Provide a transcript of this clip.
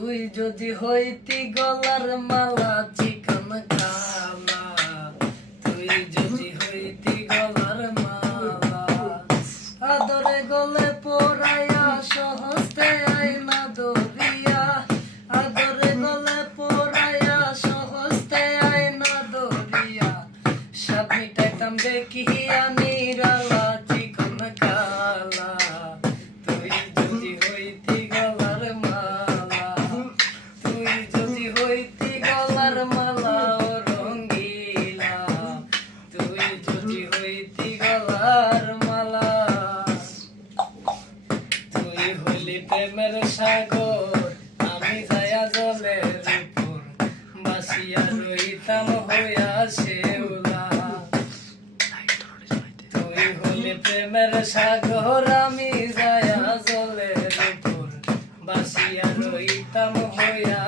তুই যদি হইতি গলার মালা চিকন কালা, তুই যদি হইতি গলার মালা, আদরে গলে পরাইয়া সহস্তে আইনা দরিয়া, আদরে গলে পরাইয়া সহস্তে আইনা দরিয়া, সাপ মিটাইতাম দেখিয়া নিরালা চিকন কালা, তুই যদি হইতি গলার মালা, তুই যদি হইতি গলার মালা ও রঙ্গিলা, তুই যদি হইতি গলার মালা, তুই হইলি প্রেমের সাগর, আমি যায়া জলের উপর, বাসিয়া রইতাম হইয়া শেওলা, তুই হইলি প্রেমের সাগর, আমি যায়া জলের উপর, বাসিয়া রইতাম হইয়া